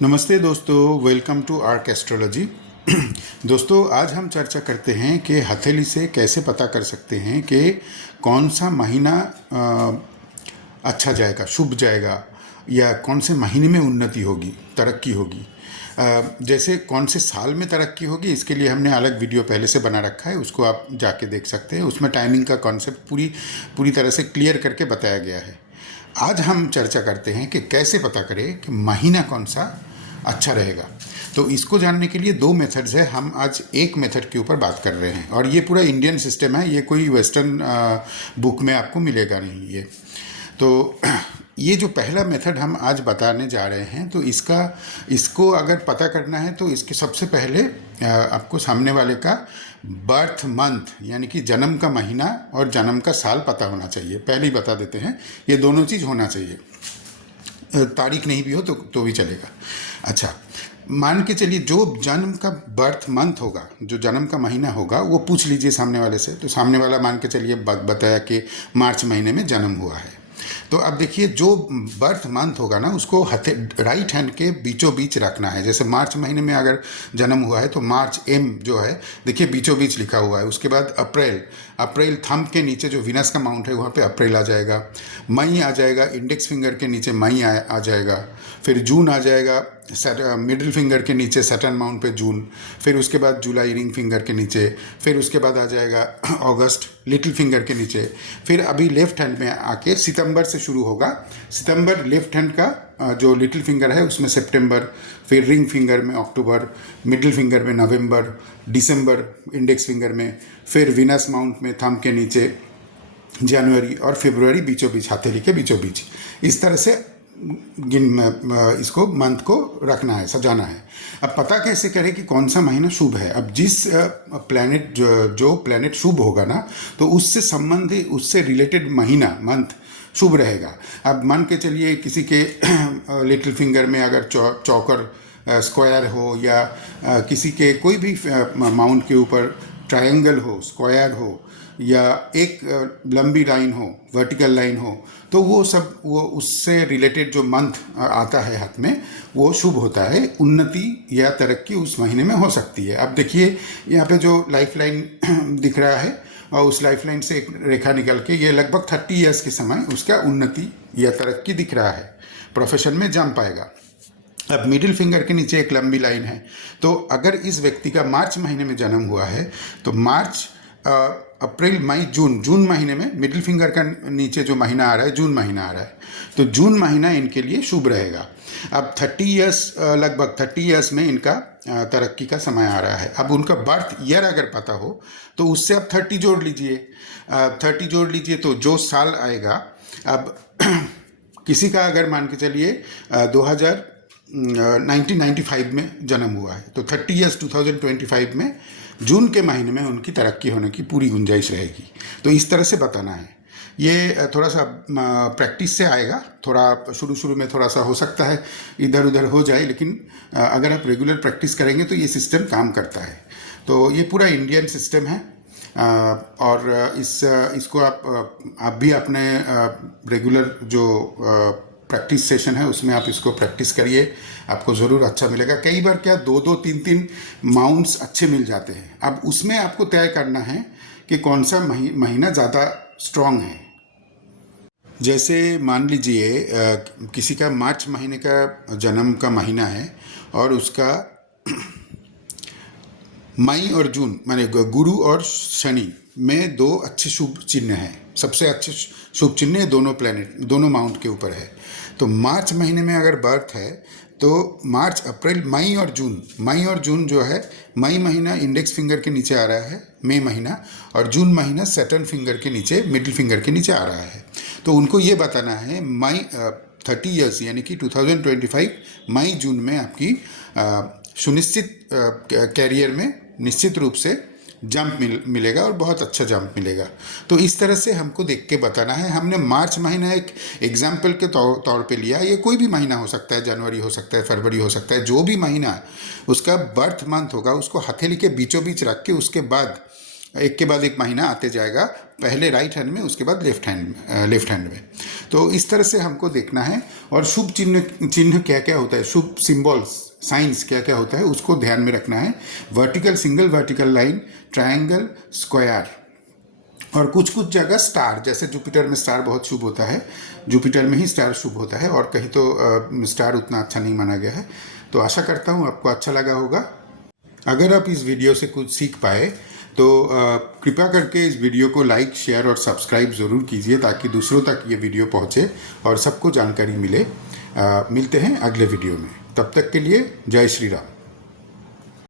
नमस्ते दोस्तों, welcome to arc astrology. दोस्तों, आज हम चर्चा करते हैं कि हथेली से कैसे पता कर सकते हैं कि कौन सा महीना अच्छा जाएगा, शुभ जाएगा, या कौन से महीने में उन्नति होगी, तरक्की होगी। जैसे कौन से साल में तरक्की होगी, इसके लिए हमने अलग वीडियो पहले से बना रखा है, उसको आप जाके देख सकते हैं। उसमें टाइमिंग का कॉन्सेप्ट पूरी तरह से क्लियर करके बताया गया है। आज हम चर्चा करते हैं कि कैसे पता करें कि महीना कौन सा अच्छा रहेगा। तो इसको जानने के लिए दो मेथड्स है। हम आज एक मेथड के ऊपर बात कर रहे हैं और ये पूरा इंडियन सिस्टम है, ये कोई वेस्टर्न बुक में आपको मिलेगा नहीं। तो ये जो पहला मेथड हम आज बताने जा रहे हैं, तो इसको अगर पता करना है तो इसके सबसे पहले आपको सामने वाले का बर्थ मंथ यानी कि जन्म का महीना और जन्म का साल पता होना चाहिए। पहले ही बता देते हैं, ये दोनों चीज़ होना चाहिए। तारीख नहीं भी हो तो भी चलेगा। अच्छा, मान के चलिए जो जन्म का बर्थ मंथ होगा, जो जन्म का महीना होगा, वो पूछ लीजिए सामने वाले से। तो सामने वाला मान के चलिए बताया कि मार्च महीने में जन्म हुआ है। तो अब देखिए, जो बर्थ मंथ होगा ना, उसको राइट हैंड के बीचों बीच रखना है। जैसे मार्च महीने में अगर जन्म हुआ है तो मार्च एम जो है, देखिए बीचों बीच लिखा हुआ है। उसके बाद अप्रैल थंब के नीचे जो विनस का माउंट है वहाँ पे अप्रैल आ जाएगा। मई आ जाएगा, इंडेक्स फिंगर के नीचे मई आ जाएगा। फिर जून आ जाएगा, मिडिल फिंगर के नीचे सैटर्न माउंट पे जून। फिर उसके बाद जुलाई रिंग फिंगर के नीचे। फिर उसके बाद आ जाएगा अगस्त लिटिल फिंगर के नीचे। फिर अभी लेफ्ट हैंड में आके सितंबर से शुरू होगा। सितंबर लेफ्ट हैंड का जो लिटिल फिंगर है उसमें सितंबर, फिर रिंग फिंगर में अक्टूबर, मिडिल फिंगर में नवंबर, दिसंबर इंडेक्स फिंगर में, फिर विनस माउंट में थंब के नीचे जनवरी, और फरवरी बीचों बीच, हथेली के बीचों बीच। इस तरह से इसको मंथ को रखना है, सजाना है। अब पता कैसे करें कि कौन सा महीना शुभ है? अब जिस प्लैनेट जो प्लैनेट शुभ होगा ना, तो उससे संबंधित, उससे रिलेटेड महीना, मंथ शुभ रहेगा। अब मान के चलिए किसी के लिटिल फिंगर में अगर चौकर स्क्वायर हो, या किसी के कोई भी माउंट के ऊपर ट्रायंगल हो, स्क्वायर हो, या एक लंबी लाइन हो, वर्टिकल लाइन हो, तो वो उससे रिलेटेड जो मंथ आता है हाथ में, वो शुभ होता है। उन्नति या तरक्की उस महीने में हो सकती है। अब देखिए यहाँ पे जो लाइफ लाइन दिख रहा है, और उस लाइफ लाइन से एक रेखा निकल के ये लगभग 30 ईयर्स के समय उसका उन्नति या तरक्की दिख रहा है, प्रोफेशन में जम पाएगा। अब मिडिल फिंगर के नीचे एक लंबी लाइन है। तो अगर इस व्यक्ति का मार्च महीने में जन्म हुआ है, तो मार्च, अप्रैल, मई, जून महीने में मिडिल फिंगर का नीचे जो महीना आ रहा है, जून महीना आ रहा है, तो जून महीना इनके लिए शुभ रहेगा। अब 30 ईयर्स, लगभग 30 ईयर्स में इनका तरक्की का समय आ रहा है। अब उनका बर्थ ईयर अगर पता हो तो उससे आप 30 जोड़ लीजिए। 30 जोड़ लीजिए तो जो साल आएगा, अब किसी का अगर मान के चलिए 1995 में जन्म हुआ है, तो 30 ईयर्स 2025 में जून के महीने में उनकी तरक्की होने की पूरी गुंजाइश रहेगी। तो इस तरह से बताना है। ये थोड़ा सा प्रैक्टिस से आएगा। थोड़ा शुरू में थोड़ा सा हो सकता है इधर उधर हो जाए, लेकिन अगर आप रेगुलर प्रैक्टिस करेंगे तो ये सिस्टम काम करता है। तो ये पूरा इंडियन सिस्टम है, और इसको आप भी अपने रेगुलर जो प्रैक्टिस सेशन है उसमें आप इसको प्रैक्टिस करिए, आपको ज़रूर अच्छा मिलेगा। कई बार क्या 2-2, 3-3 माउंट्स अच्छे मिल जाते हैं। अब उसमें आपको तय करना है कि कौन सा महीना ज़्यादा स्ट्रॉन्ग है। जैसे मान लीजिए किसी का मार्च महीने का जन्म का महीना है, और उसका मई और जून, माने गुरु और शनि में 2 अच्छे शुभ चिन्ह हैं। सबसे अच्छे शुभ चिन्ह दोनों प्लैनेट, दोनों माउंट के ऊपर है। तो मार्च महीने में अगर बर्थ है तो मार्च, अप्रैल, मई और जून जो है, मई महीना इंडेक्स फिंगर के नीचे आ रहा है, मई महीना, और जून महीना सैटर्न फिंगर के नीचे, मिडिल फिंगर के नीचे आ रहा है। तो उनको ये बताना है, मई 30 ईयर्स यानी कि 2025 मई जून में आपकी सुनिश्चित कैरियर में निश्चित रूप से जंप मिलेगा, और बहुत अच्छा जंप मिलेगा। तो इस तरह से हमको देख के बताना है। हमने मार्च महीना एक एग्जाम्पल के तौर पे लिया। ये कोई भी महीना हो सकता है, जनवरी हो सकता है, फरवरी हो सकता है, जो भी महीना उसका बर्थ मंथ होगा उसको हथेली के बीचों बीच रख के, उसके बाद एक के बाद एक महीना आते जाएगा। पहले राइट हैंड में, उसके बाद लेफ्ट हैंड में। तो इस तरह से हमको देखना है। और शुभ चिन्ह क्या क्या होता है, शुभ सिंबल्स साइंस क्या क्या होता है उसको ध्यान में रखना है। Vertical, single vertical line, triangle, square, और कुछ कुछ जगह स्टार, जैसे जुपिटर में स्टार बहुत शुभ होता है, जुपिटर में ही स्टार शुभ होता है, और कहीं तो स्टार उतना अच्छा नहीं माना गया है। तो आशा करता हूँ आपको अच्छा लगा होगा। अगर आप इस वीडियो से कुछ सीख पाए तो कृपया करके इस वीडियो को लाइक, शेयर और सब्सक्राइब ज़रूर कीजिए, ताकि दूसरों तक ये वीडियो पहुँचे और सबको जानकारी मिले। मिलते हैं अगले वीडियो में, तब तक के लिए जय श्री राम।